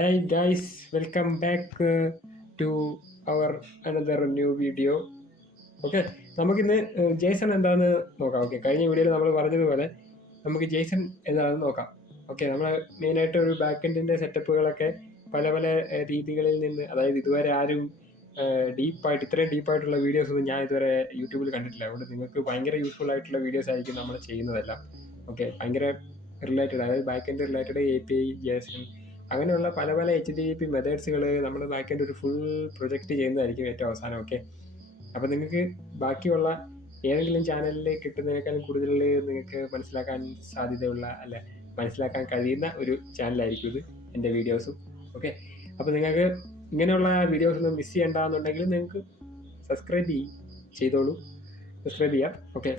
Hi guys, welcome back to our another new video. Okay, നമുക്കിന്ന് Jason എന്താണെന്ന് നോക്കാം. Okay, കഴിഞ്ഞ വീഡിയോയിൽ നമ്മൾ പറഞ്ഞതുപോലെ നമുക്ക് ജേസൺ എന്താണെന്ന് നോക്കാം. ഓക്കെ, നമ്മൾ മെയിനായിട്ട് ഒരു ബാക്ക് എൻഡിൻ്റെ സെറ്റപ്പുകളൊക്കെ പല പല രീതികളിൽ നിന്ന്, അതായത് ഇതുവരെ ആരും ഇത്രയും ഡീപ്പായിട്ടുള്ള വീഡിയോസ് ഒന്നും ഞാൻ ഇതുവരെ യൂട്യൂബിൽ കണ്ടിട്ടില്ല. അതുകൊണ്ട് നിങ്ങൾക്ക് ഭയങ്കര യൂസ്ഫുൾ ആയിട്ടുള്ള വീഡിയോസ് ആയിരിക്കും നമ്മൾ ചെയ്യുന്നതെല്ലാം. ഓക്കെ, ഭയങ്കര റിലേറ്റഡ്, അതായത് back end related API, Jason, അങ്ങനെയുള്ള പല പല HTTP മെത്തേഡ്സുകൾ നമ്മൾ ബാക്ക് എൻഡ് ഒരു ഫുൾ പ്രൊജക്റ്റ് ചെയ്യുന്നതായിരിക്കും ഏറ്റവും അവസാനം. ഓക്കെ, അപ്പോൾ നിങ്ങൾക്ക് ബാക്കിയുള്ള ഏതെങ്കിലും ചാനലിൽ കിട്ടുന്നതിനേക്കാളും കൂടുതൽ നിങ്ങൾക്ക് മനസ്സിലാക്കാൻ സാധ്യതയുള്ള, മനസ്സിലാക്കാൻ കഴിയുന്ന ഒരു ചാനലായിരിക്കും ഇത്, എൻ്റെ വീഡിയോസും. ഓക്കെ, അപ്പോൾ നിങ്ങൾക്ക് ഇങ്ങനെയുള്ള വീഡിയോസ് ഒന്നും മിസ് ചെയ്യേണ്ടെന്നുണ്ടെങ്കിൽ നിങ്ങൾക്ക് സബ്സ്ക്രൈബ് ചെയ്യാം. ഓക്കെ,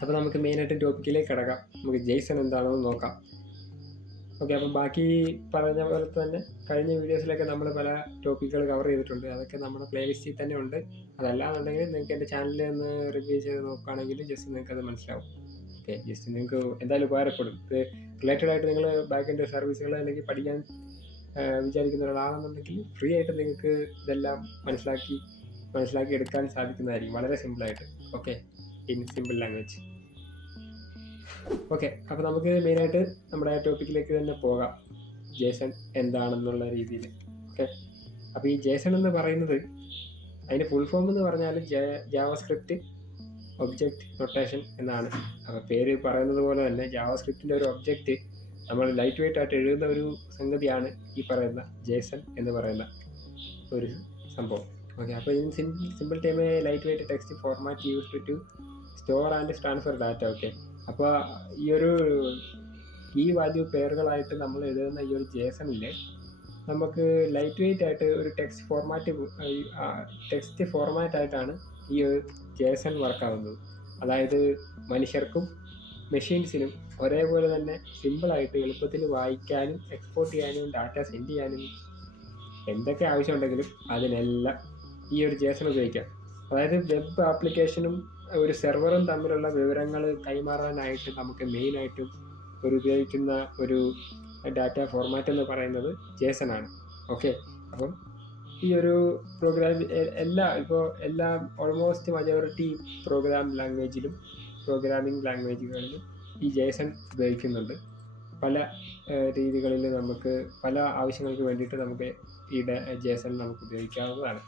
അപ്പോൾ നമുക്ക് മെയിനായിട്ട് ടോപ്പിക്കിലേക്ക് കിടക്കാം. നമുക്ക് ജേസൺ എന്താണെന്ന് നോക്കാം. ഓക്കെ, അപ്പം ബാക്കി പറഞ്ഞ പോലെ തന്നെ കഴിഞ്ഞ വീഡിയോസിലൊക്കെ നമ്മൾ പല ടോപ്പിക്കുകൾ കവർ ചെയ്തിട്ടുണ്ട്. അതൊക്കെ നമ്മുടെ പ്ലേലിസ്റ്റിൽ തന്നെ ഉണ്ട്. അതല്ലാന്നുണ്ടെങ്കിൽ നിങ്ങൾക്ക് എൻ്റെ ചാനലിൽ ഒന്ന് റിവ്യൂ ചെയ്ത് നോക്കുകയാണെങ്കിൽ ജസ്റ്റ് നിങ്ങൾക്ക് അത് മനസ്സിലാവും. ഓക്കെ, ജസ്റ്റ് നിങ്ങൾക്ക് എന്തായാലും ഉപകാരപ്പെടും. ഇത് റിലേറ്റഡ് ആയിട്ട് നിങ്ങൾ ബാക്ക് എൻഡ് സർവീസുകൾ അല്ലെങ്കിൽ പഠിക്കാൻ വിചാരിക്കുന്ന ഒരാളാണെന്നുണ്ടെങ്കിൽ ഫ്രീ ആയിട്ട് നിങ്ങൾക്ക് ഇതെല്ലാം മനസ്സിലാക്കി എടുക്കാൻ സാധിക്കുന്നതായിരിക്കും, വളരെ സിമ്പിളായിട്ട്. Okay, in simple language. Okay, അപ്പോൾ നമുക്ക് മെയിനായിട്ട് നമ്മുടെ ടോപ്പിക്കിലേക്ക് തന്നെ പോകാം, ജേസൺ എന്താണെന്നുള്ള രീതിയിൽ. ഓക്കെ, അപ്പോൾ ഈ ജേസൺ എന്ന് പറയുന്നത്, അതിൻ്റെ ഫുൾ ഫോം എന്ന് പറഞ്ഞാൽ ജാവാസ്ക്രിപ്റ്റ് ഒബ്ജക്റ്റ് നൊട്ടേഷൻ എന്നാണ്. അപ്പോൾ പേര് പറയുന്നത് പോലെ തന്നെ ജാവാസ്ക്രിപ്റ്റിൻ്റെ ഒരു ഒബ്ജക്റ്റ് നമ്മൾ ലൈറ്റ് വെയിറ്റ് ആയിട്ട് എഴുതുന്ന ഒരു സംഗതിയാണ് ഈ പറയുന്ന ജേസൺ എന്ന് പറയുന്ന ഒരു സംഭവം. ഓക്കെ, അപ്പോൾ ഇതിന് simple time lightweight text format used to store and transfer data. Okay, അപ്പോൾ ഈ ഒരു കീ വാല്യൂ പെയറുകളായിട്ട് നമ്മൾ എഴുതുന്ന ഈ ഒരു ജേസണിൽ നമുക്ക് ലൈറ്റ് വെയിറ്റ് ആയിട്ട് ഒരു ടെക്സ്റ്റ് ഫോർമാറ്റ് ആയിട്ടാണ് ഈ ഒരു ജേസൺ വർക്കാവുന്നത്. അതായത് മനുഷ്യർക്കും മെഷീൻസിനും ഒരേപോലെ തന്നെ സിമ്പിളായിട്ട് എളുപ്പത്തിൽ വായിക്കാനും എക്സ്പോർട്ട് ചെയ്യാനും ഡാറ്റ സെൻഡ് ചെയ്യാനും എന്തൊക്കെ ആവശ്യമുണ്ടെങ്കിലും അതിനെല്ലാം ഈ ഒരു ജേസൺ ഉപയോഗിക്കാം. അതായത് വെബ് ആപ്ലിക്കേഷനും ഒരു സെർവറും തമ്മിലുള്ള വിവരങ്ങൾ കൈമാറാനായിട്ട് നമുക്ക് മെയിനായിട്ടും ഉപയോഗിക്കുന്ന ഒരു ഡാറ്റ ഫോർമാറ്റ് എന്ന് പറയുന്നത് ജേസൺ ആണ്. ഓക്കെ, അപ്പം ഈ ഒരു എല്ലാം ഓൾമോസ്റ്റ് മജോറിറ്റി പ്രോഗ്രാമിംഗ് ലാംഗ്വേജുകളിലും ഈ ജേസൺ ഉപയോഗിക്കുന്നുണ്ട്. പല രീതികളിൽ നമുക്ക് പല ആവശ്യങ്ങൾക്ക് വേണ്ടിയിട്ട് നമുക്ക് ഈ ജേസൺ നമുക്ക് ഉപയോഗിക്കാവുന്നതാണ്.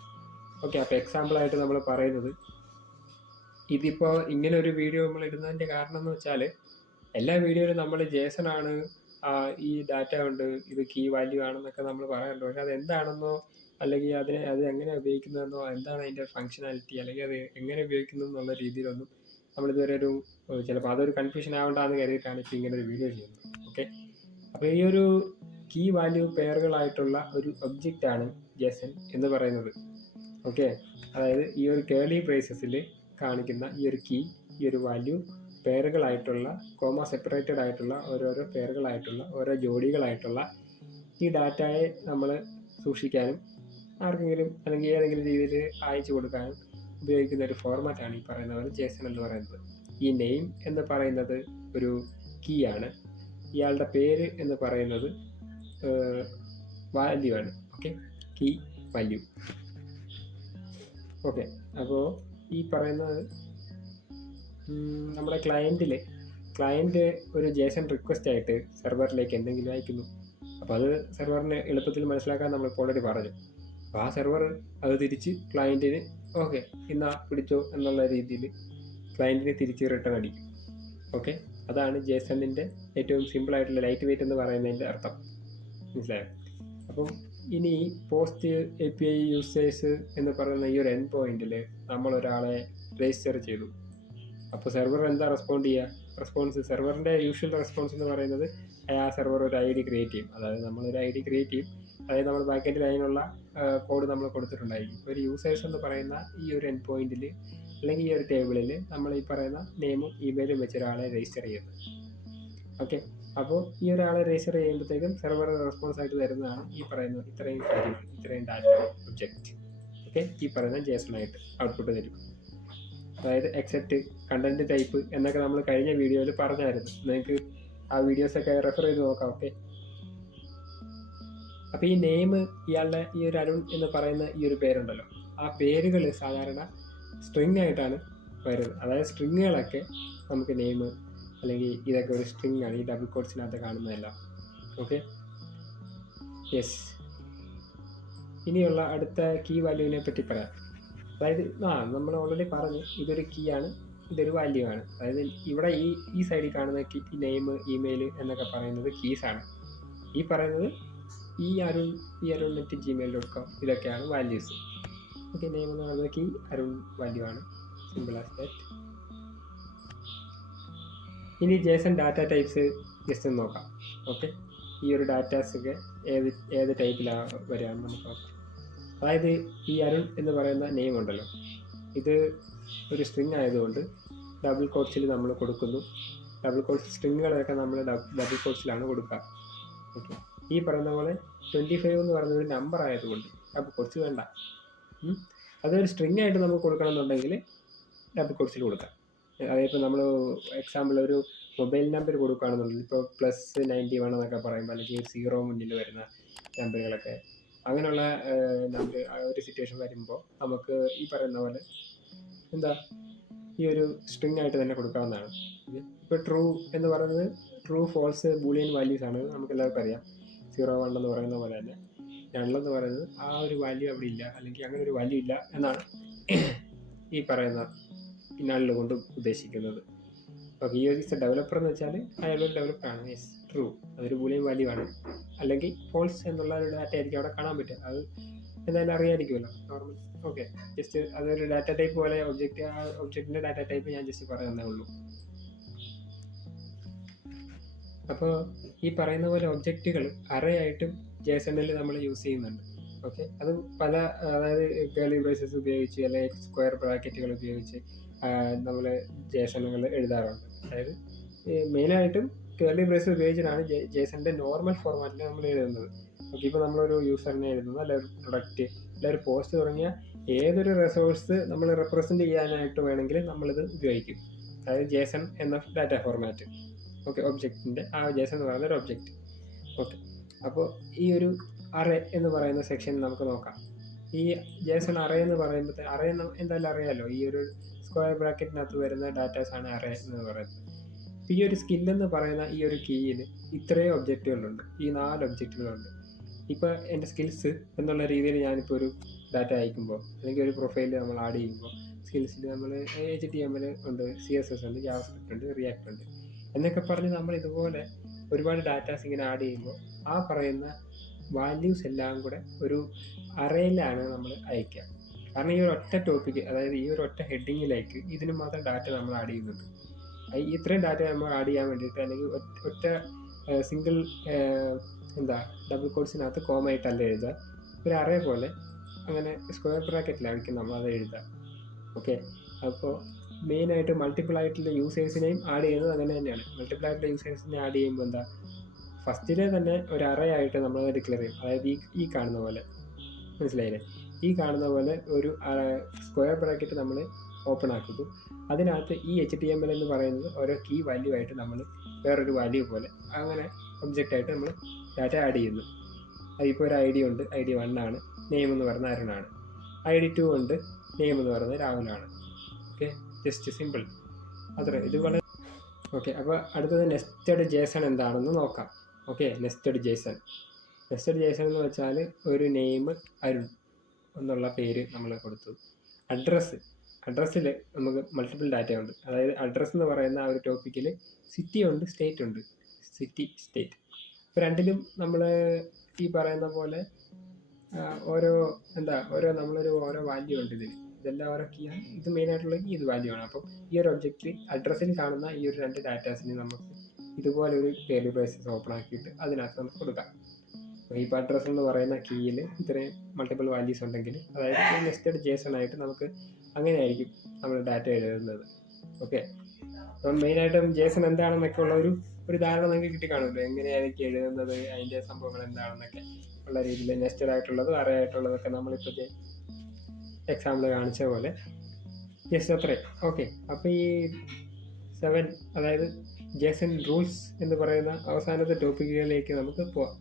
ഓക്കെ, അപ്പോൾ എക്സാമ്പിളായിട്ട് നമ്മൾ പറയുന്നത്, ഇതിപ്പോൾ ഇങ്ങനെ ഒരു വീഡിയോ നമ്മൾ ഇടുന്നതിൻ്റെ കാരണം എന്ന് വെച്ചാൽ എല്ലാ വീഡിയോയിലും നമ്മൾ ജേസൺ ആണ്, ഈ ഡാറ്റ ഉണ്ട്, ഇത് കീ വാല്യൂ ആണെന്നൊക്കെ നമ്മൾ പറയാറുണ്ട്. പക്ഷെ അതെന്താണെന്നോ അല്ലെങ്കിൽ അത് എങ്ങനെ ഉപയോഗിക്കുന്നതെന്നോ, എന്താണ് അതിൻ്റെ ഫങ്ഷനാലിറ്റി അല്ലെങ്കിൽ അത് എങ്ങനെ ഉപയോഗിക്കുന്നു എന്നുള്ള രീതിയിലൊന്നും നമ്മളിതുവരെ ചിലപ്പോൾ അതൊരു കൺഫ്യൂഷൻ ആവേണ്ടെന്ന് കരുതിയിട്ടാണ് ഇപ്പോൾ ഇങ്ങനെ ഒരു വീഡിയോ ചെയ്യുന്നത്. ഓക്കെ, അപ്പോൾ ഈ ഒരു കീ വാല്യൂ പെയറുകളായിട്ടുള്ള ഒരു ഒബ്ജക്റ്റാണ് ജേസൺ എന്ന് പറയുന്നത്. ഓക്കെ, അതായത് ഈ ഒരു കേർലി ബ്രേസസിൽ കാണിക്കുന്ന ഈ ഒരു കീ, ഈ ഒരു വാല്യൂ പെയറുകളായിട്ടുള്ള സെപ്പറേറ്റഡ് ആയിട്ടുള്ള ഓരോരോ പെയറുകളായിട്ടുള്ള ഓരോ ജോഡികളായിട്ടുള്ള ഈ ഡാറ്റയെ നമ്മൾ സൂക്ഷിക്കാനും ആർക്കെങ്കിലും അല്ലെങ്കിൽ ഏതെങ്കിലും രീതിയിൽ അയച്ചു കൊടുക്കാനും ഉപയോഗിക്കുന്ന ഒരു ഫോർമാറ്റാണ് ഈ പറയുന്ന പോലെ ജേസൺ എന്ന് പറയുന്നത്. ഈ നെയിം എന്ന് പറയുന്നത് ഒരു കീ ആണ്. ഇയാളുടെ പേര് എന്ന് പറയുന്നത് വാല്യൂ ആണ്. Okay, key value. ഓക്കെ, അപ്പോൾ ഈ പറയുന്നത് നമ്മുടെ ക്ലയൻറ്റ് ഒരു ജേസൺ റിക്വസ്റ്റ് ആയിട്ട് സെർവറിലേക്ക് എന്തെങ്കിലും അയക്കുന്നു. അപ്പോൾ അത് സെർവറിന് എളുപ്പത്തിൽ മനസ്സിലാക്കാൻ നമ്മളിപ്പോൾ ഓൾറെഡി പറഞ്ഞു. അപ്പോൾ ആ സെർവർ അത് തിരിച്ച് ക്ലയൻറ്റിന് ഓക്കെ ഇന്നാ പിടിച്ചോ എന്നുള്ള രീതിയിൽ ക്ലയൻറ്റിന് തിരിച്ച് റിട്ടേൺ അടിക്കും. ഓക്കെ, അതാണ് ജേസണിൻ്റെ ഏറ്റവും സിമ്പിളായിട്ടുള്ള ലൈറ്റ് വെയിറ്റ് എന്ന് പറയുന്നതിൻ്റെ അർത്ഥം. മനസ്സിലായോ? അപ്പം ഇനി പോസ്റ്റ് API യൂസേഴ്സ് എന്ന് പറയുന്ന ഈ ഒരു എൻഡ് പോയിന്റിൽ നമ്മളൊരാളെ രജിസ്റ്റർ ചെയ്തു. അപ്പോൾ സെർവർ എന്താ സെർവറിൻ്റെ യൂഷ്വൽ റെസ്പോൺസ് എന്ന് പറയുന്നത് ആ സെർവർ ഒരു ID ക്രിയേറ്റ് ചെയ്യും. അതായത് നമ്മളൊരു ID ക്രിയേറ്റ് ചെയ്യും. അതായത് നമ്മൾ ബാക്ക് എൻഡിൽ അതിനുള്ള കോഡ് നമ്മൾ കൊടുത്തിട്ടുണ്ടായിരിക്കും. ഒരു യൂസേഴ്സ് എന്ന് പറയുന്ന ഈ ഒരു എൻഡ് പോയിന്റിൽ അല്ലെങ്കിൽ ഈ ഒരു ടേബിളിൽ നമ്മൾ ഈ പറയുന്ന നെയിമും ഇമെയിലും വെച്ച് ഒരാളെ രജിസ്റ്റർ ചെയ്യുന്നത്. ഓക്കെ, അപ്പോൾ ഈ ഒരാളെ രജിസ്റ്റർ ചെയ്യുമ്പോഴത്തേക്കും സെർവർ റെസ്പോൺസ് ആയിട്ട് തരുന്നതാണ് ഈ പറയുന്ന ഇത്രയും ഡാറ്റ ഒബ്ജക്റ്റ്. ഓക്കെ, ഈ പറയുന്ന ജേസൺ ആയിട്ട് ഔട്ട്പുട്ട് തരും. അതായത് എക്സെപ്റ്റ് കണ്ടന്റ് ടൈപ്പ് എന്നൊക്കെ നമ്മൾ കഴിഞ്ഞ വീഡിയോയിൽ പറഞ്ഞായിരുന്നു. നിങ്ങൾക്ക് ആ വീഡിയോസൊക്കെ റെഫർ ചെയ്ത് നോക്കാം. ഓക്കെ, അപ്പോൾ ഈ നെയിം ഇയാളുടെ ഈ ഒരു അരുൺ എന്ന് പറയുന്ന ഈ ഒരു പേരുണ്ടല്ലോ, ആ പേരുകൾ സാധാരണ സ്ട്രിങ് ആയിട്ടാണ് വരുന്നത്. അതായത് സ്ട്രിങ്ങുകളൊക്കെ നമുക്ക് നെയിം അല്ലെങ്കിൽ ഇതൊക്കെ ഒരു സ്ട്രിങ് ആണ്, ഈ ഡബിൾ കോട്ട്സിനകത്ത് കാണുന്നതെല്ലാം. Okay, yes. ഇനിയുള്ള അടുത്ത കീ വാല്യൂവിനെ പറ്റി പറയാം. അതായത് നമ്മൾ ഓൾറെഡി പറഞ്ഞു ഇതൊരു കീ ആണ്, ഇതൊരു വാല്യൂ ആണ്. അതായത് ഇവിടെ ഈ സൈഡിൽ കാണുന്ന നെയിം, ഇമെയിൽ എന്നൊക്കെ പറയുന്നത് കീസാണ്. ഈ പറയുന്നത് ഈ aruൺ@gmail.com ഇതൊക്കെയാണ് വാല്യൂസ്. ഓക്കെ, നെയിം എന്ന് പറയുന്നത് കീ, അരുൺ വാല്യൂ ആണ്. Simple as that. ഇനി ജേസൺ ഡാറ്റ ടൈപ്സ് ജസ്റ്റ് ഒന്ന് നോക്കാം. ഓക്കെ, ഈ ഒരു ഡാറ്റാസൊക്കെ ഏത് ടൈപ്പിലാണ് വരികയെന്ന് നമുക്ക് നോക്കാം. അതായത് ഈ അരുൺ എന്ന് പറയുന്ന നെയിം ഉണ്ടല്ലോ, ഇത് ഒരു സ്ട്രിങ് ആയതുകൊണ്ട് ഡബിൾ കോട്ട്സിൽ നമ്മൾ കൊടുക്കുന്നു. ഡബിൾ കോട്ട്സ് സ്ട്രിങ്ങുകളൊക്കെ നമ്മൾ ഡബിൾ കോട്ട്സിലാണ് കൊടുക്കുക. ഓക്കെ, ഈ പറയുന്ന പോലെ 25 എന്ന് പറയുന്ന ഒരു നമ്പർ ആയതുകൊണ്ട് ഡബിൾ കോട്ട്സ് വേണ്ട. അതൊരു സ്ട്രിങ് ആയിട്ട് നമുക്ക് കൊടുക്കണമെന്നുണ്ടെങ്കിൽ ഡബിൾ കോട്ട്സിൽ കൊടുക്കാം. അതായത് നമ്മൾ എക്സാമ്പിൾ ഒരു മൊബൈൽ നമ്പർ കൊടുക്കുകയാണെന്നുണ്ടെങ്കിൽ ഇപ്പോൾ +91 എന്നൊക്കെ പറയുമ്പോൾ, അല്ലെങ്കിൽ 0 മുന്നിൽ വരുന്ന നമ്പറുകളൊക്കെ, അങ്ങനെയുള്ള നമ്പർ ഒരു സിറ്റുവേഷൻ വരുമ്പോൾ നമുക്ക് ഈ പറയുന്ന പോലെ ഈ ഒരു സ്ട്രിങ് ആയിട്ട് തന്നെ കൊടുക്കാവുന്നതാണ്. ഇപ്പോൾ ട്രൂ എന്ന് പറയുന്നത് ട്രൂ, ഫോൾസ്, ബൂളിയൻ വാല്യൂസ് ആണ്, നമുക്കെല്ലാവർക്കും അറിയാം. 0, 1 എന്ന് പറയുന്ന പോലെ തന്നെ നൾ എന്ന് പറയുന്നത് ആ ഒരു വാല്യൂ അവിടെ ഇല്ല, അല്ലെങ്കിൽ അങ്ങനെ ഒരു വാല്യൂ ഇല്ല എന്നാണ് ഈ പറയുന്ന നള്ള് കൊണ്ട് ഉദ്ദേശിക്കുന്നത്. അപ്പോൾ ഈ ഒരു ഡെവലപ്പർ എന്ന് വെച്ചാൽ അയാളൊരു ഡെവലപ്പറാണ്. യെസ്, ട്രൂ, അതൊരു ബൂളിയൻ വാല്യൂ ആണ്. അല്ലെങ്കിൽ ഫോൾസ് എന്നുള്ള ഒരു ഡാറ്റ ആയിരിക്കും അവിടെ കാണാൻ പറ്റുക. അത് എന്തായാലും അറിയാമായിരിക്കുമല്ലോ നോർമൽ. ഓക്കെ, ജസ്റ്റ് അതൊരു ഡാറ്റ ടൈപ്പ് പോലെ ഒബ്ജക്റ്റിൻ്റെ ഡാറ്റ ടൈപ്പ് ഞാൻ ജസ്റ്റ് പറയുന്നേ ഉള്ളൂ. അപ്പോൾ ഈ പറയുന്ന പോലെ ഒബ്ജക്റ്റുകൾ അറേ ആയിട്ടും ജേസണിൽ നമ്മൾ യൂസ് ചെയ്യുന്നുണ്ട്. ഓക്കെ, അത് പല, അതായത് കേർലി ബ്രേസസ് ഉപയോഗിച്ച് അല്ലെങ്കിൽ സ്ക്വയർ ബ്രാക്കറ്റുകൾ ഉപയോഗിച്ച് നമ്മൾ ജേസണുകൾ എഴുതാറുണ്ട്. അതായത് മെയിനായിട്ടും കേർലി ബ്രേസസ് ഉപയോഗിച്ചിട്ടാണ് ജേസണിൻ്റെ നോർമൽ ഫോർമാറ്റിൽ നമ്മൾ എഴുതുന്നത്. ഓക്കെ, ഇപ്പോൾ നമ്മളൊരു യൂസറിനെ എഴുതുന്നു, അല്ലെങ്കിൽ ഒരു പ്രൊഡക്റ്റ്, അല്ലെങ്കിൽ ഒരു പോസ്റ്റ് തുടങ്ങിയ ഏതൊരു റിസോഴ്സ് നമ്മൾ റെപ്രസെൻറ്റ് ചെയ്യാനായിട്ട് വേണമെങ്കിൽ നമ്മളിത് ഉപയോഗിക്കും. അതായത് ജേസൺ എന്ന ഡാറ്റ ഫോർമാറ്റ്. ഓക്കെ, ഒബ്ജക്റ്റിൻ്റെ ആ ജേസൺ എന്ന് പറയുന്ന ഒരു ഒബ്ജക്റ്റ്. ഓക്കെ, അപ്പോൾ ഈ ഒരു അറേ എന്ന് പറയുന്ന സെക്ഷൻ നമുക്ക് നോക്കാം. ഈ ജേസൺ അറേ എന്ന് പറയുമ്പോൾ അറേ എന്തായാലും അറിയാമല്ലോ, ഈ ഒരു സ്ക്വയർ ബ്രാക്കറ്റിനകത്ത് വരുന്ന ഡാറ്റാസാണ് അറേ എന്ന് പറയുന്നത്. ഈ ഒരു സ്കില്ലെന്ന് പറയുന്ന ഈ ഒരു കീയിൽ ഇത്രയും ഒബ്ജക്റ്റുകളുണ്ട്, ഈ 4 ഒബ്ജക്റ്റുകളുണ്ട്. ഇപ്പോൾ എൻ്റെ സ്കിൽസ് എന്നുള്ള രീതിയിൽ ഞാനിപ്പോൾ ഒരു ഡാറ്റ അയക്കുമ്പോൾ, അല്ലെങ്കിൽ ഒരു പ്രൊഫൈൽ നമ്മൾ ആഡ് ചെയ്യുമ്പോൾ, സ്കിൽസിൽ നമ്മൾ HTML ഉണ്ട്, CSS ഉണ്ട്, JavaScript ഉണ്ട്, React ഉണ്ട് എന്നൊക്കെ പറഞ്ഞ് നമ്മൾ ഇതുപോലെ ഒരുപാട് ഡാറ്റാസ് ഇങ്ങനെ ആഡ് ചെയ്യുമ്പോൾ ആ പറയുന്ന വാല്യൂസ് എല്ലാം കൂടെ ഒരു അറേയിലാണ് നമ്മൾ അയക്കുക. കാരണം ഈ ഒരു ഒറ്റ ടോപ്പിക്ക്, അതായത് ഈ ഒരു ഒറ്റ ഹെഡിങ്ങിലേക്ക് ഇതിന് മാത്രം ഡാറ്റ നമ്മൾ ആഡ് ചെയ്യുന്നുണ്ട്. ഇത്രയും ഡാറ്റ നമ്മൾ ആഡ് ചെയ്യാൻ വേണ്ടിയിട്ട്, അല്ലെങ്കിൽ ഒറ്റ സിംഗിൾ ഡബിൾ കോട്ട്സിനകത്ത് കോമായിട്ടല്ല എഴുതുക, ഒരു അറേ പോലെ അങ്ങനെ സ്ക്വയർ ബ്രാക്കറ്റിലായിരിക്കും നമ്മളത് എഴുതുക. ഓക്കെ, അപ്പോൾ മെയിനായിട്ട് മൾട്ടിപ്പിൾ ആയിട്ടുള്ള യൂസേഴ്സിനെയും ആഡ് ചെയ്യുന്നത് അങ്ങനെ തന്നെയാണ്. മൾട്ടിപ്പിൾ ആയിട്ടുള്ള യൂസേഴ്സിനെ ആഡ് ചെയ്യുമ്പോൾ ഫസ്റ്റിലെ തന്നെ ഒരു അറേ ആയിട്ട് നമ്മളത് ഡിക്ലെയർ ചെയ്യും. അതായത് ഈ കാണുന്ന പോലെ, മനസ്സിലായില്ലേ, ഈ കാണുന്ന പോലെ ഒരു സ്ക്വയർ ബ്രാക്കറ്റ് നമ്മൾ ഓപ്പൺ ആക്കുന്നു. അതിനകത്ത് ഈ HTML എന്ന് പറയുന്നത് ഓരോ കീ വാല്യൂ ആയിട്ട് നമ്മൾ വേറൊരു വാല്യൂ പോലെ അങ്ങനെ ഒബ്ജക്റ്റായിട്ട് നമ്മൾ ഡാറ്റ ആഡ് ചെയ്യുന്നു. അതിപ്പോൾ ഒരു ID ഉണ്ട്, ID 1 ആണ്, നെയിം എന്ന് പറയുന്നത് അരുണാണ്. ID 2 ഉണ്ട്, നെയിം എന്ന് പറയുന്നത് രാഹുലാണ്. ഓക്കെ, ജസ്റ്റ് സിമ്പിൾ അത്ര. ഇത് വളരെ ഓക്കെ. അപ്പോൾ അടുത്തത് നെസ്റ്റഡ് ജേസൺ എന്താണെന്ന് നോക്കാം. ഓക്കെ, നെസ്റ്റഡ് ജേസൺ എന്ന് വെച്ചാൽ ഒരു നെയിം അരുൺ എന്നുള്ള പേര് നമ്മൾ കൊടുത്തു. അഡ്രസ്സിൽ നമുക്ക് മൾട്ടിപ്പിൾ ഡാറ്റ ഉണ്ട്. അതായത് അഡ്രസ്സ് എന്ന് പറയുന്ന ആ ഒരു ടോപ്പിക്കിൽ സിറ്റി ഉണ്ട്, സ്റ്റേറ്റ് ഉണ്ട്. സിറ്റി, സ്റ്റേറ്റ്, ഇപ്പോൾ രണ്ടിലും നമ്മൾ ഈ പറയുന്ന പോലെ ഓരോ വാല്യൂ ഉണ്ട് ഇതിൽ. ഇതെല്ലാം ഓരോ കീയാണ്. ഇത് മെയിനായിട്ടുള്ള കീ, ഇത് വാല്യൂ ആണ്. അപ്പം ഈ ഒരു ഒബ്ജക്റ്റ് അഡ്രസ്സിൽ കാണുന്ന ഈ ഒരു 2 ഡാറ്റാസിന് നമുക്ക് ഇതുപോലെ ഒരു കേർലി ബ്രേസസ് ഓപ്പൺ ആക്കിയിട്ട് അതിനകത്ത് നമുക്ക് കൊടുക്കാം. അപ്പോൾ ഇപ്പോൾ അഡ്രസ്സ് എന്ന് പറയുന്ന കീയിൽ ഇത്രയും മൾട്ടിപ്പിൾ വാല്യൂസ് ഉണ്ടെങ്കിൽ, അതായത് നെസ്റ്റഡ് ജേസൺ ആയിട്ട് നമുക്ക് അങ്ങനെയായിരിക്കും നമ്മൾ ഡാറ്റ എഴുതുന്നത്. ഓക്കെ, അപ്പം മെയിനായിട്ടും ജേസൺ എന്താണെന്നൊക്കെ ഉള്ള ഒരു ധാരണ നമുക്ക് കിട്ടിക്കാണുമല്ലോ, എങ്ങനെയായിരിക്കും എഴുതുന്നത്, അതിൻ്റെ സംഭവങ്ങൾ എന്താണെന്നൊക്കെ ഉള്ള രീതിയിൽ നെസ്റ്റഡ് ആയിട്ടുള്ളതും അറേ ആയിട്ടുള്ളതൊക്കെ നമ്മളിപ്പോൾ എക്സാമ്പിൾ കാണിച്ച പോലെ ജസ്റ്റ് അത്രേ. ഓക്കെ, അപ്പോൾ ഈ 7, അതായത് ജേസൺ റൂൾസ് എന്ന് പറയുന്ന അവസാനത്തെ ടോപ്പിക്കുകളിലേക്ക് നമുക്ക് പോവാം.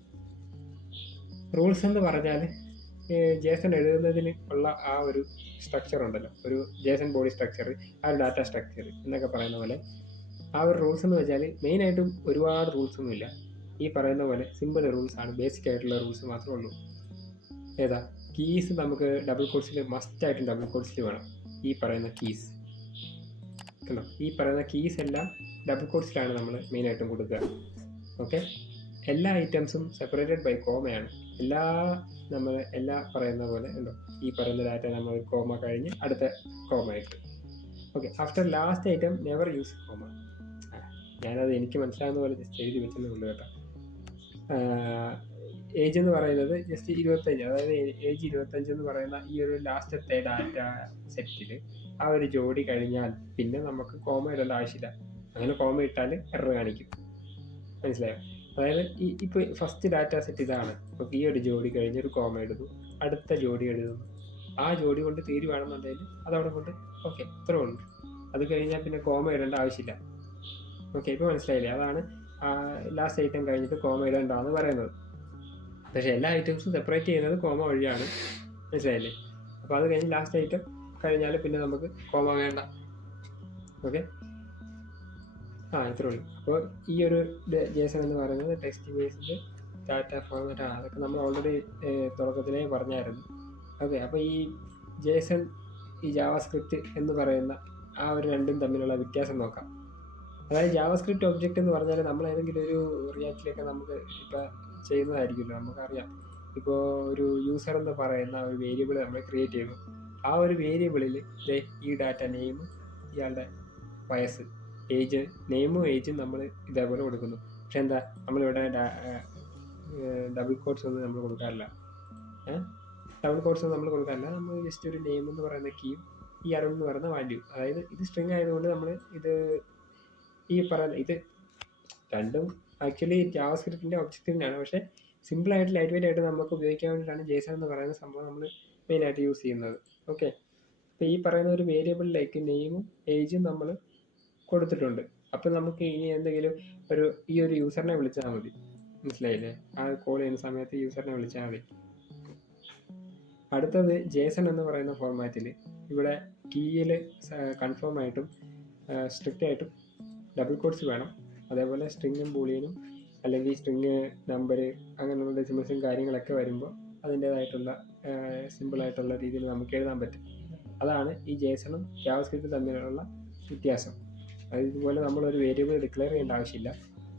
റൂൾസ് എന്ന് പറഞ്ഞാൽ ജേസൺ എഴുതുന്നതിന് ഉള്ള ആ ഒരു സ്ട്രക്ചർ ഉണ്ടല്ലോ, ഒരു ജേസൺ ബോഡി സ്ട്രക്ചർ, ആ ഒരു ഡാറ്റ സ്ട്രക്ചർ എന്നൊക്കെ പറയുന്ന പോലെ ആ ഒരു റൂൾസ് എന്ന് വെച്ചാൽ മെയിനായിട്ടും ഒരുപാട് റൂൾസൊന്നുമില്ല. ഈ പറയുന്ന പോലെ സിമ്പിൾ റൂൾസ് ആണ്, ബേസിക് ആയിട്ടുള്ള റൂൾസ് മാത്രമേ ഉള്ളൂ. ഏതാ? കീസ് നമുക്ക് ഡബിൾ കോട്ട്സിൽ മസ്റ്റായിട്ടും ഡബിൾ കോട്ട്സിൽ വേണം. ഈ പറയുന്ന കീസ് കണ്ടോ, ഈ പറയുന്ന കീസ് എല്ലാം ഡബിൾ കോട്ട്സിലാണ് നമ്മൾ മെയിനായിട്ടും കൊടുക്കുക. ഓക്കെ, എല്ലാ ഐറ്റംസും സെപ്പറേറ്റഡ് ബൈ കോമയാണ്. എല്ലാ പറയുന്ന പോലെ ഉണ്ടോ, ഈ പറയുന്ന ഡാറ്റ നമ്മൾ കോമ കഴിഞ്ഞ് അടുത്ത കോമ ഇട്ട്. Okay, after last item never use comma. ഞാനത് എനിക്ക് മനസ്സിലാകുന്ന പോലെ ജസ്റ്റ് എഴുതി വെച്ചതേ ഉള്ളൂ കേട്ടോ. ഏജ് എന്ന് പറയുന്നത് ജസ്റ്റ് 25, അതായത് ഏജ് 25 എന്ന് പറയുന്ന ഈ ഒരു ലാസ്റ്റത്തെ ഡാറ്റ സെറ്റിൽ ആ ഒരു ജോഡി കഴിഞ്ഞാൽ പിന്നെ നമുക്ക് കോമ ഇടേണ്ട ആവശ്യമില്ല. അങ്ങനെ കോമ ഇട്ടാൽ എറർ കാണിക്കും. മനസ്സിലായോ? അതായത് ഇപ്പോൾ ഫസ്റ്റ് ഡാറ്റ സെറ്റ് ഇതാണ്. അപ്പോൾ ഈ ഒരു ജോഡി കഴിഞ്ഞ് ഒരു കോമ എഴുതുന്നു, അടുത്ത ജോഡി എഴുതുന്നു. ആ ജോഡി കൊണ്ട് തീരുവാണെന്നുണ്ടെങ്കിൽ അതവിടെ കൊണ്ട് ഓക്കെ, ഇത്രേ ഉള്ളൂ. അത് കഴിഞ്ഞാൽ പിന്നെ കോമ ഇടേണ്ട ആവശ്യമില്ല. ഓക്കെ, ഇപ്പോൾ മനസ്സിലായില്ലേ? അതാണ് ലാസ്റ്റ് ഐറ്റം കഴിഞ്ഞിട്ട് കോമ ഇടേണ്ടെന്ന് പറയുന്നത്. പക്ഷേ എല്ലാ ഐറ്റംസും സെപ്പറേറ്റ് ചെയ്യുന്നത് കോമ വഴിയാണ്. മനസ്സിലായില്ലേ? അപ്പോൾ അത് കഴിഞ്ഞ് ലാസ്റ്റ് ഐറ്റം കഴിഞ്ഞാൽ പിന്നെ നമുക്ക് കോമ വേണ്ട. ഓക്കെ, ഇത്രേ ഉള്ളൂ. അപ്പോൾ ഈ ഒരു ജേസൺ എന്ന് പറയുന്നത് ടെക്സ്റ്റ് ബേസ്ഡ് ഡാറ്റ ഫോർമാറ്റ് ആണ്. അതൊക്കെ നമ്മൾ ഓൾറെഡി തുടക്കത്തിലേ പറഞ്ഞായിരുന്നു. ഓക്കെ, അപ്പോൾ ഈ ജേസൺ, ഈ ജാവാസ്ക്രിപ്റ്റ് എന്ന് പറയുന്ന ആ ഒരു രണ്ടും തമ്മിലുള്ള വ്യത്യാസം നോക്കാം. അതായത് ജാവാസ്ക്രിപ്റ്റ് ഒബ്ജക്റ്റ് എന്ന് പറഞ്ഞാൽ നമ്മൾ ഏതെങ്കിലും ഒരു റിയാക്റ്റിലേക്ക് നമുക്ക് ഇപ്പോൾ ചെയ്യുന്നതായിരിക്കുമല്ലോ, നമുക്കറിയാം. ഇപ്പോൾ ഒരു യൂസർ എന്ന് പറയുന്ന ഒരു വേരിയബിൾ നമ്മൾ ക്രിയേറ്റ് ചെയ്യുന്നു. ആ ഒരു വേരിയബിളിൽ ഈ ഡാറ്റ നെയിമും ഇയാളുടെ വയസ്സ്, ഏജ്, നെയിമും ഏജും നമ്മൾ ഇതേപോലെ കൊടുക്കുന്നു. പക്ഷെ എന്താ, നമ്മളിവിടെ ഡബിൾ കോട്ട്സ് ഒന്നും നമ്മൾ കൊടുക്കാറില്ല. നമ്മൾ ജസ്റ്റ് ഒരു നെയിം എന്ന് പറയുന്ന കീയും ഈ അറൗ എന്ന് പറയുന്ന വാല്യൂ. അതായത് ഇത് സ്ട്രിങ് ആയതുകൊണ്ട് നമ്മൾ ഈ പറയുന്ന ഇത് രണ്ടും ആക്ച്വലി ജാവാസ്ക്രിപ്റ്റിൻ്റെ ഒബ്ജക്റ്റിനാണ്. പക്ഷേ സിമ്പിളായിട്ട് ലൈറ്റ് വെയിറ്റ് ആയിട്ട് നമുക്ക് ഉപയോഗിക്കാൻ വേണ്ടിയിട്ടാണ് ജേസൺ എന്ന് പറയുന്ന സംഭവം നമ്മൾ മെയിനായിട്ട് യൂസ് ചെയ്യുന്നത്. ഓക്കെ, അപ്പോൾ ഈ പറയുന്ന ഒരു വേരിയബിളിലേക്ക് നെയിമും ഏജും നമ്മൾ കൊടുത്തിട്ടുണ്ട്. അപ്പോൾ നമുക്ക് ഇനി എന്തെങ്കിലും ഈ ഒരു യൂസറിനെ വിളിച്ചാൽ മതി. മനസ്സിലായില്ലേ? ആ കോൾ ചെയ്യുന്ന സമയത്ത് യൂസറിനെ വിളിച്ചാൽ മതി. അടുത്തത് ജേസൺ എന്ന് പറയുന്ന ഫോർമാറ്റിൽ ഇവിടെ കീയിൽ കൺഫേം ആയിട്ടും സ്ട്രിക്റ്റ് ആയിട്ടും ഡബിൾ കോട്ട്സ് വേണം. അതേപോലെ സ്ട്രിങ്ങും ബൂളിയനും അല്ലെങ്കിൽ സ്ട്രിങ് നമ്പർ അങ്ങനെയുള്ള ഡെസിമൽസും കാര്യങ്ങളൊക്കെ വരുമ്പോൾ അതിൻ്റേതായിട്ടുള്ള സിമ്പിളായിട്ടുള്ള രീതിയിൽ നമുക്ക് എഴുതാൻ പറ്റും. അതാണ് ഈ ജേസണും ജാവാസ്ക്രിപ്റ്റും തമ്മിലുള്ള വ്യത്യാസം. അതുപോലെ നമ്മളൊരു വേരിയബിൾ ഡിക്ലെയർ ചെയ്യേണ്ട ആവശ്യമില്ല.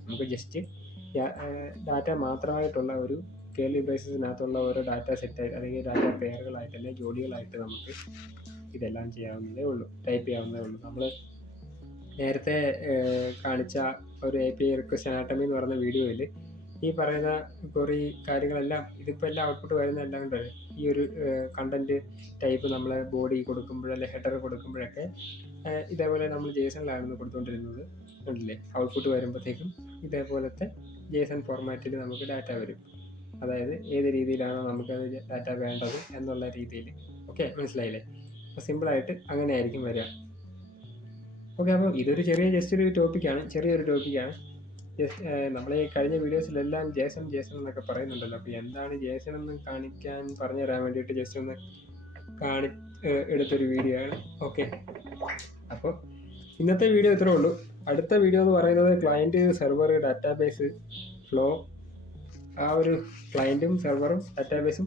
നമുക്ക് ജസ്റ്റ് ഡാറ്റ മാത്രമായിട്ടുള്ള ഒരു കേർലി ബ്രേസസിനകത്തുള്ള ഓരോ ഡാറ്റ സെറ്റായിട്ട് അല്ലെങ്കിൽ ഡാറ്റ പെയറുകളായിട്ട് അല്ലെങ്കിൽ ജോഡികളായിട്ട് നമുക്ക് ഇതെല്ലാം ചെയ്യാവുന്നതേ ഉള്ളൂ, ടൈപ്പ് ചെയ്യാവുന്നതേ ഉള്ളൂ. നമ്മൾ നേരത്തെ കാണിച്ച ഒരു API റിക്വസ്റ്റ് അനാട്ടമി എന്ന് പറയുന്ന വീഡിയോയിൽ ഈ പറയുന്ന കുറേ കാര്യങ്ങളെല്ലാം ഇതിപ്പോൾ എല്ലാം ഔട്ട്പുട്ട് വരുന്നതെല്ലാം ഉണ്ട്. ഈ ഒരു കണ്ടൻറ്റ് ടൈപ്പ് നമ്മൾ ബോഡി കൊടുക്കുമ്പോഴല്ലേ ഹെഡർ കൊടുക്കുമ്പോഴൊക്കെ ഇതേപോലെ നമ്മൾ ജേസണിലായിരുന്നു കൊടുത്തുകൊണ്ടിരുന്നത്. ഉണ്ടല്ലേ, ഔട്ട്പുട്ട് വരുമ്പോഴത്തേക്കും ഇതേപോലത്തെ ജേസൺ ഫോർമാറ്റിൽ നമുക്ക് ഡാറ്റ വരും. അതായത് ഏത് രീതിയിലാണോ നമുക്കത് ഡാറ്റ വേണ്ടത് എന്നുള്ള രീതിയിൽ. ഓക്കെ, മനസ്സിലായില്ലേ? അപ്പോൾ സിമ്പിളായിട്ട് അങ്ങനെ ആയിരിക്കും വരിക. ഓക്കെ, അപ്പോൾ ഇതൊരു ചെറിയൊരു ടോപ്പിക്കാണ്. ജസ്റ്റ് നമ്മൾ ഈ കഴിഞ്ഞ വീഡിയോസിലെല്ലാം ജേസൺ എന്നൊക്കെ പറയുന്നുണ്ടല്ലോ. അപ്പോൾ എന്താണ് ജേസൺ എന്ന് കാണിക്കാൻ പറഞ്ഞു തരാൻ വേണ്ടിയിട്ട് ജസ്റ്റ് ഒന്ന് എടുത്തൊരു വീഡിയോ ആണ്. ഓക്കെ, അപ്പോൾ ഇന്നത്തെ വീഡിയോ ഇത്രേ ഉള്ളൂ. അടുത്ത വീഡിയോ എന്ന് പറയുന്നത് ക്ലയൻറ്റ്, സെർവർ, ഡാറ്റാബേസ്, ഫ്ലോ, ആ ഒരു ക്ലയൻറ്റും സെർവറും ഡാറ്റാബേസും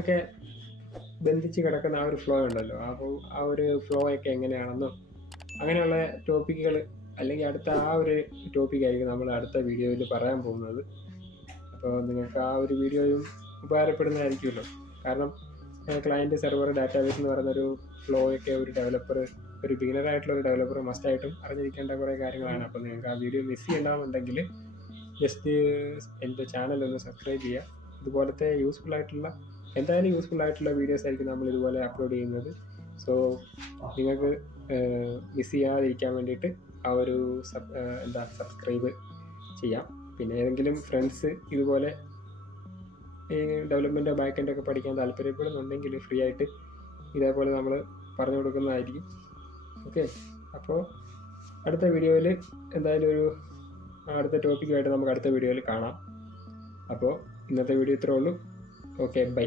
ഒക്കെ ബന്ധിച്ച് കിടക്കുന്ന ആ ഒരു ഫ്ലോ ഉണ്ടല്ലോ, അപ്പോൾ ആ ഒരു ഫ്ലോ ഒക്കെ എങ്ങനെയാണെന്നോ അങ്ങനെയുള്ള ടോപ്പിക്കുകൾ അല്ലെങ്കിൽ അടുത്ത ആ ഒരു ടോപ്പിക്കായിരിക്കും നമ്മൾ അടുത്ത വീഡിയോയിൽ പറയാൻ പോകുന്നത്. അപ്പോൾ നിങ്ങൾക്ക് ആ ഒരു വീഡിയോയും ഉപകാരപ്പെടുന്നതായിരിക്കുമല്ലോ. കാരണം ക്ലയൻറ്റ്, സെർവർ, ഡാറ്റാബേസ് എന്ന് പറയുന്നൊരു ഫ്ലോ ഒക്കെ ഒരു ബിഗിനറായിട്ടുള്ള ഒരു ഡെവലപ്പർ മസ്റ്റായിട്ടും അറിഞ്ഞിരിക്കേണ്ട കുറേ കാര്യങ്ങളാണ്. അപ്പോൾ നിങ്ങൾക്ക് ആ വീഡിയോ മിസ് ചെയ്യണമെന്നുണ്ടെങ്കിൽ ജസ്റ്റ് എൻ്റെ ചാനൽ ഒന്ന് സബ്സ്ക്രൈബ് ചെയ്യുക. ഇതുപോലത്തെ യൂസ്ഫുൾ ആയിട്ടുള്ള വീഡിയോസ് ആയിരിക്കും നമ്മൾ ഇതുപോലെ അപ്ലോഡ് ചെയ്യുന്നത്. സോ നിങ്ങൾക്ക് മിസ് ചെയ്യാതിരിക്കാൻ വേണ്ടിയിട്ട് ആ ഒരു സബ്സ്ക്രൈബ് ചെയ്യാം. പിന്നെ ഏതെങ്കിലും ഫ്രണ്ട്സ് ഇതുപോലെ ഡെവലപ്മെൻറ്റോ ബാക്ക് എൻഡൊക്കെ പഠിക്കാൻ താല്പര്യപ്പെടുന്നുണ്ടെങ്കിൽ ഫ്രീ ആയിട്ട് ഇതേപോലെ നമ്മൾ പറഞ്ഞു കൊടുക്കുന്നതായിരിക്കും. ഓക്കെ, അപ്പോൾ അടുത്ത വീഡിയോയിൽ എന്തായാലും അടുത്ത ടോപ്പിക്കുമായിട്ട് നമുക്ക് അടുത്ത വീഡിയോയിൽ കാണാം. അപ്പോൾ ഇന്നത്തെ വീഡിയോ ഇത്രേ ഉള്ളൂ. Okay bye.